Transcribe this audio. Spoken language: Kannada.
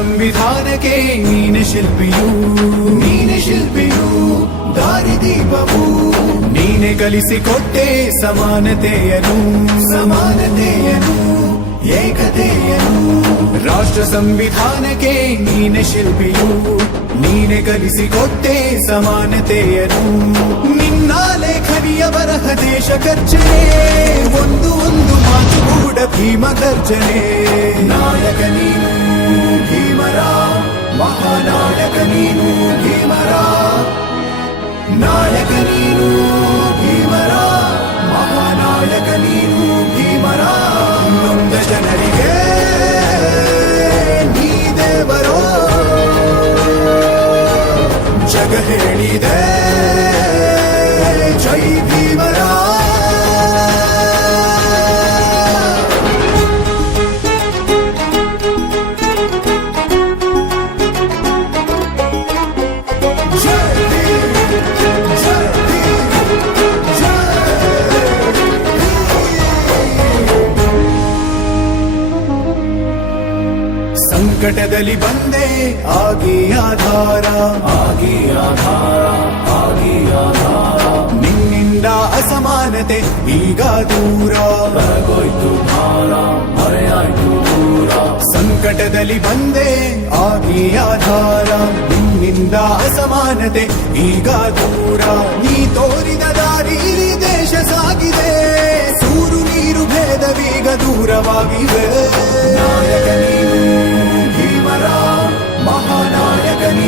ಸಂವಿಧಾನಕ್ಕೆ ನೀನೆ ಶಿಲ್ಪಿಯು ದಾರಿದೀಪವು ನೀನೆ ಕಲಿಸಿಕೊಟ್ಟೆ ಸಮಾನತೆಯನು ಏಕತೆಯನು ರಾಷ್ಟ್ರ ಸಂವಿಧಾನಕ್ಕೆ ನೀನೆ ಶಿಲ್ಪಿಯು ನೀನೆ ಕಲಿಸಿಕೊಟ್ಟೆ ಸಮಾನತೆಯನು ನಿನ್ನ ಲೇಖನಿಯ ಬರಹ ದೇಶ ಗರ್ಜನೆ ಒಂದು ಮಾತು ಕೂಡ ಭೀಮ ಗರ್ಜನೆ ನಾಯಕ ನೀನು ಭೀಮರ ಮಹಾನಾಯಕ ನೀನು ಭೀಮರ ನಾಯಕ ನೀನು ಭೀಮರ ಮಹಾನಾಯಕ ನೀನು ಭೀಮರ ನೊಂದ ಜನರಿಗೆ ನೀ ದೇವರೋ ಜಗ ಹೇಳಿದೆ ಜೈ ಭೀಮರ ಸಂಕಟದಲ್ಲಿ ಬಂದೆ ಆಗಿ ಆಧಾರ ನಿನ್ನಿಂದ ಅಸಮಾನತೆ ಈಗ ದೂರ ಬರಗೋಯ್ತು ಭಾರ ಮರೆಯಾಯ್ತು ದೂರ ಸಂಕಟದಲ್ಲಿ ಬಂದೆ ಆಗಿ ಆಧಾರ ನಿನ್ನಿಂದ ಅಸಮಾನತೆ ಈಗ ದೂರ ನೀ ತೋರಿದ ದಾರಿಲಿ ದೇಶ ಸಾಗಿದೆ ಸೂರು ನೀರು ಭೇದವೀಗ ದೂರವಾಗಿವೆ ನಾಯಕ ನೀನು ಭೀಮರ ಮಹಾನಾಯಕ